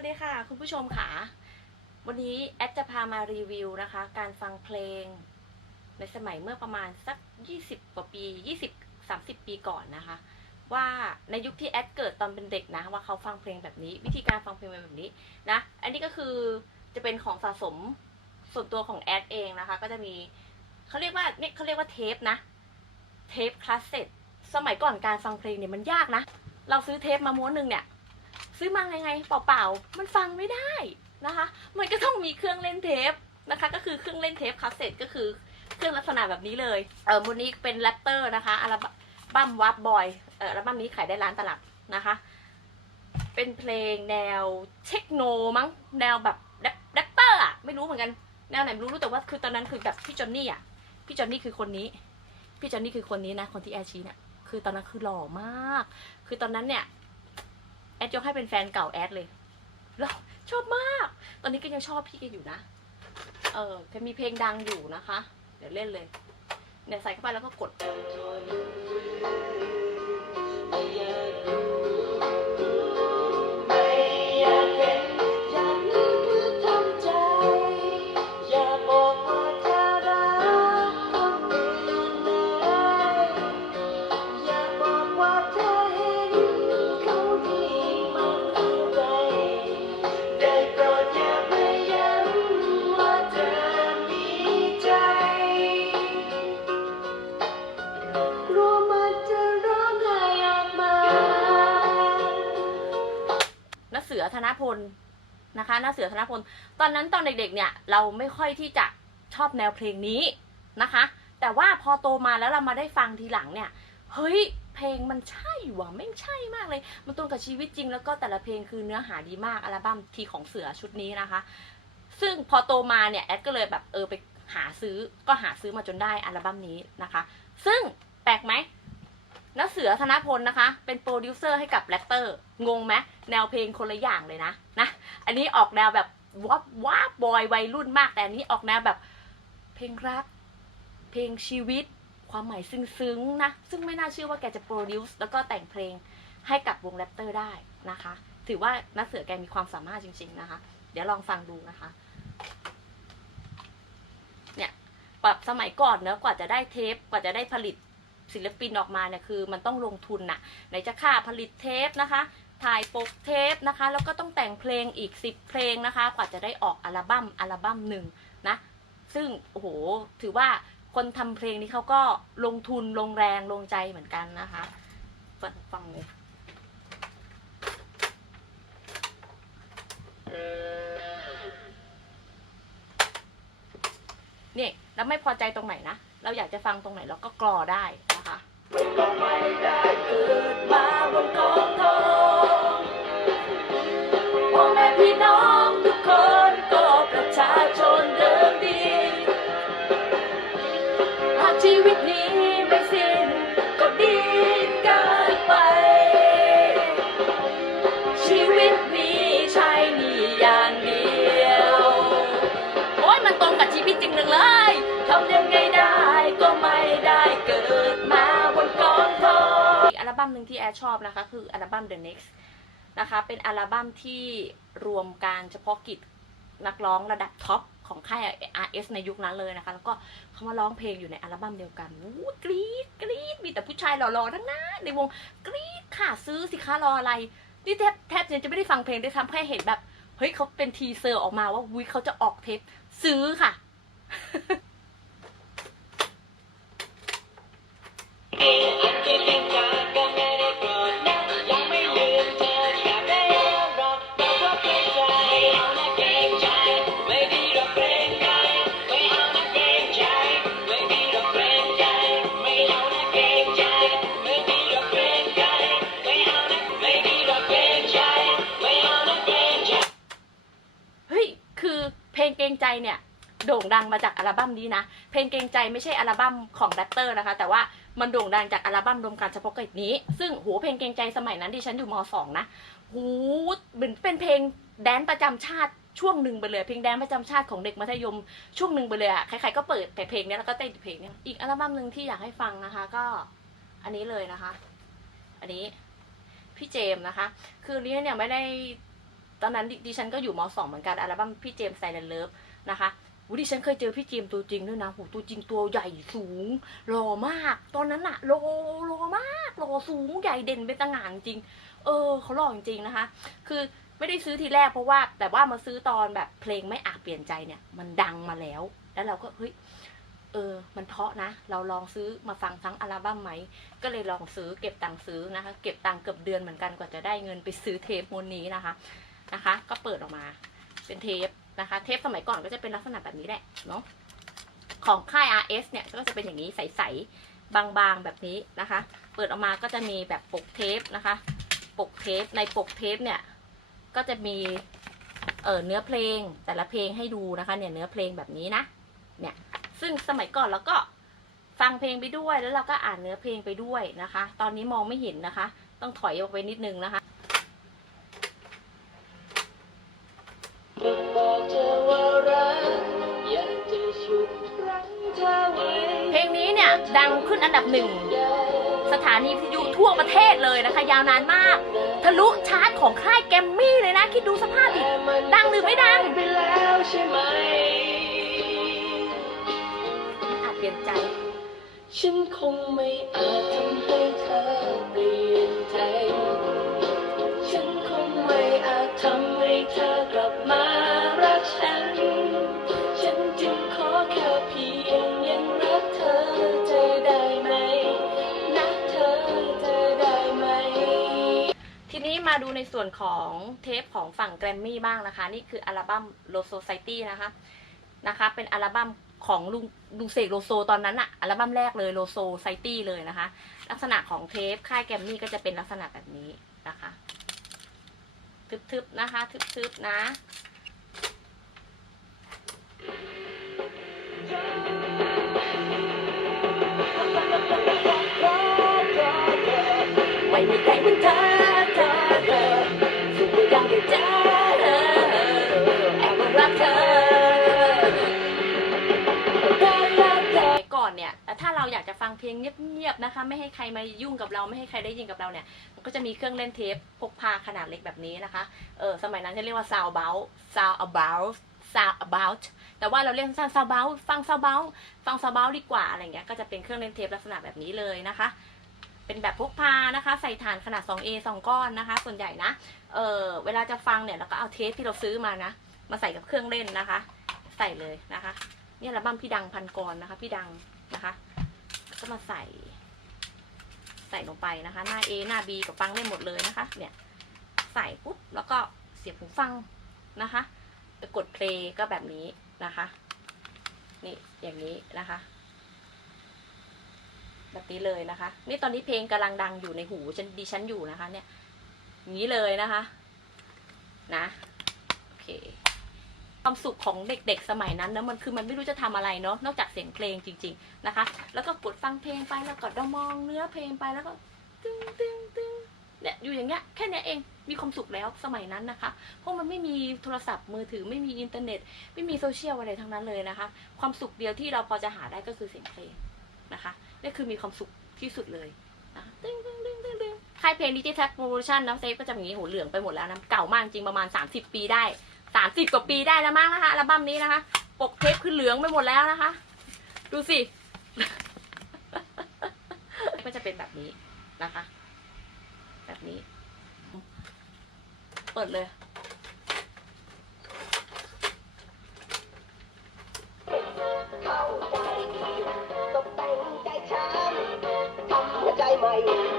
วัสดีค่ะ คุณผู้ชมค่ะ วันนี้แอดจะพามารีวิวนะคะ การฟังเพลง ในสมัยเมื่อประมาณสัก 20 กว่าปี 20 30 ปีก่อนนะคะ ว่าในยุคที่แอดเกิดตอนเป็นเด็กนะ ว่าเขาฟังเพลงแบบนี้ วิธีการฟังเพลงแบบนี้นะ อันนี้ก็คือจะเป็นของสะสมส่วนตัวของแอดเองนะคะ ก็จะมีเขาเรียกว่าเนี่ยเขาเรียกว่าเทปนะ เทปคลาสเซ็ตสมัยก่อนการฟังเพลงเนี่ยมันยากนะ เราซื้อเทปมาม้วนหนึ่งเนี่ย ซื้อมาไงไงเปล่าๆ มันฟังไม่ได้นะคะ มันก็ต้องมีเครื่องเล่นเทปนะคะ ก็คือเครื่องเล่นเทปคาสเซ็ตก็คือเครื่องลักษณะแบบนี้เลย เออมูนี้เป็นแรปเตอร์นะคะอัลบั้มวับบอย เอออัลบั้มนี้ขายได้ร้านตลับนะคะ เป็นเพลงแนวเทคโนมั้ง แนวแบบแรปแรปเปอร์อะไม่รู้เหมือนกัน แนวไหนไม่รู้รู้แต่ว่าคือตอนนั้นคือแบบพี่จอนนี่อะพี่จอนนี่คือคนนี้ พี่จอนนี่คือคนนี้นะ คนที่แอร์ชีเนี่ยคือตอนนั้นคือหล่อมาก คือตอนนั้นเนี่ย แอดยกให้เป็นแฟนเก่าแอดเลยแล้วชอบมาก ตอนนี้ก็ยังชอบพี่แกอยู่นะ เออแกมีเพลงดังอยู่นะคะ เดี๋ยวเล่นเลย เนี่ยใส่เข้าไปแล้วก็กด ธนพลนะคะน้าเสือธนพล ตอนนั้นตอนเด็กๆ เนี่ยเราไม่ค่อยที่จะชอบแนวเพลงนี้นะคะ แต่ว่าพอโตมาแล้วเรามาได้ฟังทีหลังเนี่ยเฮ้ยเพลงมันใช่ว่ะไม่ใช่มากเลย มันตรงกับชีวิตจริงแล้วก็แต่ละเพลงคือเนื้อหาดีมากอัลบั้มทีของเสือชุดนี้นะคะ ซึ่งพอโตมาเนี่ยแอดก็เลยแบบเออไปหาซื้อก็หาซื้อมาจนได้อัลบั้มนี้นะคะ ซึ่งแปลกไหม นักเสือธนพลนะคะ เป็นโปรดิวเซอร์ให้กับแรปเตอร์งงไหมแนวเพลงคนละอย่างเลยนะนะอันนี้ออกแนวแบบวับว้าบอยวัยรุ่นมากแต่อันนี้ออกแนวแบบเพลงรัก เพลงชีวิต ความหมายซึ้งๆนะซึ่งไม่น่าเชื่อว่าแกจะโปรดิวซ์แล้วก็แต่งเพลงให้กับวงแรปเตอร์ได้นะคะ ถือว่านักเสือแกมีความสามารถจริง ๆนะคะ เดี๋ยวลองฟังดูนะคะเนี่ยแบบสมัยก่อนเนอะกว่าจะได้เทปกว่าจะได้ผลิต ศิลปินออกมาเนี่ยคือมันต้องลงทุนน่ะไหนจะค่าผลิตเทปนะคะ ถ่ายปกเทปนะคะ แล้วก็ต้องแต่งเพลงอีก 10 เพลงนะคะ กว่าจะได้ออกอัลบั้มอัลบั้มหนึ่งนะ ซึ่งโอ้โหถือว่าคนทำเพลงนี้เขาก็ลงทุนลงแรงลงใจเหมือนกันนะคะฟังฟังเลยนี่แล้วไม่พอใจตรงไหนนะ เราอยากจะฟังตรงไหนเราก็กรอได้นะคะ ร์ชอบนะคะ คืออัลบั้ม The Next นะคะ เป็นอัลบั้มที่รวมการเฉพาะกิจนักร้องระดับท็อปของค่าย RS ในยุคนั้นเลยนะคะ แล้วก็เขามาร้องเพลงอยู่ในอัลบั้มเดียวกันวู้กรี๊ดกรี๊ดมีแต่ผู้ชายหล่อๆทั้งนั้นในวงกรี๊ดค่ะซื้อสิคะรออะไร นี่แทบแทบจะไม่ได้ฟังเพลงได้วยซ้ำแค่เห็นแบบ เฮ้ยเขาเป็นทีเซอร์ออกมาว่าวิเขาจะออกเทปซื้อค่ะยั เนี่ยโด่งดังมาจากอัลบั้มนี้นะ เพลงเกรงใจไม่ใช่อัลบั้มของแรปเตอร์นะคะ แต่ว่ามันโด่งดังจากอัลบั้มรวมการเฉพาะกิจนี้ ซึ่งโหเพลงเกรงใจสมัยนั้นดิฉันอยู่มสองนะโหเหมือนเป็นเพลงแดนประจำชาติช่วงหนึ่งไปเลยเพลงแดนประจำชาติของเด็กมัธยมช่วงหนึ่งไปเลยอะใครๆก็เปิดแต่เพลงนี้แล้วก็เต้นเพลงนี้อีกอัลบั้มหนึ่งที่อยากให้ฟังนะคะ ก็อันนี้เลยนะคะ อันนี้พี่เจมส์นะคะ คืออันนี้เนี่ยไม่ได้ตอนนั้นดิดิฉันก็อยู่มสองเหมือนกันอัลบั้มพี่เจมส์ไซเลนเลิฟ นะคะวูดิฉันเคยเจอพี่เจมตัวจริงด้วยนะโหตัวจริงตัวใหญ่สูงหล่อมาก ตอนนั้นอะหล่อหล่อมากหล่อสูงใหญ่เด่นเป็นตะหง่านจริง เออเขาหล่อจริงๆนะคะ คือไม่ได้ซื้อทีแรกเพราะว่า แต่ว่ามาซื้อตอนแบบเพลงไม่อาจเปลี่ยนใจเนี่ย มันดังมาแล้ว แล้วเราก็เฮ้ยเออ มันเพาะนะ เราลองซื้อมาฟังทั้งอัลบั้มไหม ก็เลยลองซื้อเก็บตังค์ซื้อนะคะ เก็บตังค์เกือบเดือนเหมือนกันกว่าจะได้เงินไปซื้อเทปมวนนี้นะคะ นะคะ ก็เปิดออกมา เป็นเทป นะคะ เทปสมัยก่อนก็จะเป็นลักษณะแบบนี้แหละเนาะของค่าย RS เนี่ยก็จะเป็นอย่างนี้ใสๆบางๆแบบนี้นะคะ เปิดออกมาก็จะมีแบบปกเทปนะคะ ปกเทปในปกเทปเนี่ยก็จะมีเออเนื้อเพลงแต่ละเพลงให้ดูนะคะ เนี่ยเนื้อเพลงแบบนี้นะเนี่ยซึ่งสมัยก่อนเราก็ฟังเพลงไปด้วยแล้วเราก็อ่านเนื้อเพลงไปด้วยนะคะ ตอนนี้มองไม่เห็นนะคะ ต้องถอยออกไปนิดนึงนะคะ เนี่ยดังขึ้นอันดับหนึ่งสถานีวิทยุทั่วประเทศเลยนะคะ ยาวนานมาก ทะลุชาร์ตของค่ายแกรมมี่เลยนะ คิดดูสภาพดิดังหรือไม่ดังไปแล้วใช่ไหมอาจเปลี่ยนใจ ฉันคงไม่อาจทำให้ ดูในส่วนของเทปของฝั่งแกรมมี่บ้างนะคะ นี่คืออัลบั้ม Low Society นะคะนะคะ เป็นอัลบั้มของลุงลุงเสกโลโซตอนนั้นอะอัลบั้มแรกเลย Low Society เลยนะคะ ลักษณะของเทปค่ายแกรมมี่ก็จะเป็นลักษณะแบบนี้นะคะทึบๆนะคะทึบๆนะไม่มีใครเหมือนเธอ ฟังเพลงเงียบๆนะคะ ไม่ให้ใครมายุ่งกับเราไม่ให้ใครได้ยินกับเราเนี่ยมันก็จะมีเครื่องเล่นเทปพกพาขนาดเล็กแบบนี้นะคะเออสมัยนั้นจะเรียกว่า sound about sound about sound about แต่ว่าเราเรียกสั้น sound about ฟัง sound about ฟัง sound about ดีกว่าอะไรเงี้ยก็จะเป็นเครื่องเล่นเทปลักษณะแบบนี้เลยนะคะ เป็นแบบพกพานะคะ ใส่ฐานขนาด 2A 2 ก้อนนะคะ ส่วนใหญ่นะเออเวลาจะฟังเนี่ยเราก็เอาเทปที่เราซื้อมานะมาใส่กับเครื่องเล่นนะคะ ใส่เลยนะคะเนี่ยอัลบั้มพี่ดังพันกรนะคะ พี่ดังนะคะ มาใส่ ใส่ลงไปนะคะ หน้า A หน้า B กับฟังได้หมดเลยนะคะ เนี่ย ใส่ปุ๊บแล้วก็เสียบหูฟังนะคะกดเพลงก็แบบนี้นะคะ นี่อย่างนี้นะคะ แบบนี้เลยนะคะ นี่ตอนนี้เพลงกำลังดังอยู่ในหูฉันดิฉันอยู่นะคะ เนี่ยอย่างนี้เลยนะคะ นะ โอเค ความสุขของเด็กๆ สมัยนั้นนะมันคือมันไม่รู้จะทำอะไรเนาะนอกจากเสียงเพลงจริง ๆนะคะ แล้วก็กดฟังเพลงไปแล้วก็ดมองเนื้อเพลงไปแล้วก็ตึ้งตึ้งตึ้งเนี่ยอยู่อย่างเงี้ยแค่เนี้ยเองมีความสุขแล้วสมัยนั้นนะคะ เพราะมันไม่มีโทรศัพท์มือถือไม่มีอินเทอร์เน็ต ไม่มีโซเชียลอะไรทั้งนั้นเลยนะคะ ความสุขเดียวที่เราพอจะหาได้ก็คือเสียงเพลงนะคะนี่คือมีความสุขที่สุดเลยนะคะตึ้งตึ้งตึ้งตึ้งตึ้งค่ายเพลงดิจิทัลโปรโมชั่นนะเซฟก็จะอย่างนี้โหเหลืองไปหมดแล้วนะเก่ามากจริงประมาณ 30 ปีได้ 30กว่าปีได้แล้วมั้งนะคะอัลบั้มนี้นะคะ ปกเทปคือเหลืองไปหมดแล้วนะคะ ดูสิ ก็จะเป็นแบบนี้นะคะ แบบนี้ เปิดเลยเข้าใจผิดตกแต่งใจช้ำทำใจใหม่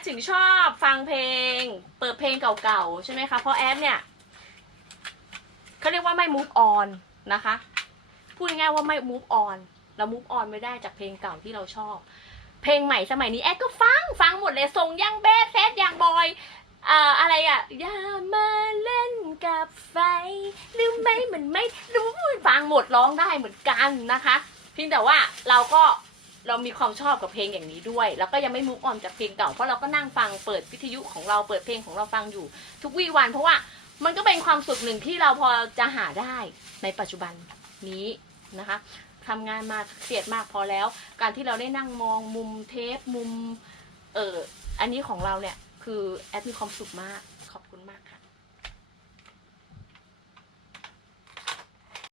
ดถึงชอบฟังเพลง เปิดเพลงเก่าๆ ใช่ไหมคะ เพราะแอดเนี่ยเขาเรียกว่าไม่ move on นะคะ พูดง่ายๆว่าไม่ move on เรา move on ไม่ได้จากเพลงเก่าที่เราชอบ เพลงใหม่สมัยนี้แอดก็ฟังฟังหมดเลยทรงยังแบดแซดยังบอยอ่าอะไรอะอย่ามาเล่นกับไฟรู้ไหมมันไม่รู้ฟังหมดร้องได้เหมือนกันนะคะ เพียงแต่ว่าเราก็ เรามีความชอบกับเพลงอย่างนี้ด้วย แล้วก็ยังไม่มุกออนจากเพลงเก่าเพราะเราก็นั่งฟังเปิดวิทยุของเราเปิดเพลงของเราฟังอยู่ ทุกวี่วัน เพราะว่ามันก็เป็นความสุขหนึ่งที่เราพอจะหาได้ในปัจจุบันนี้นะคะทำงานมาเสียดมากพอแล้ว การที่เราได้นั่งมองมุมเทปมุมเอออันนี้ของเราเนี่ยคือแอดมีความสุขมาก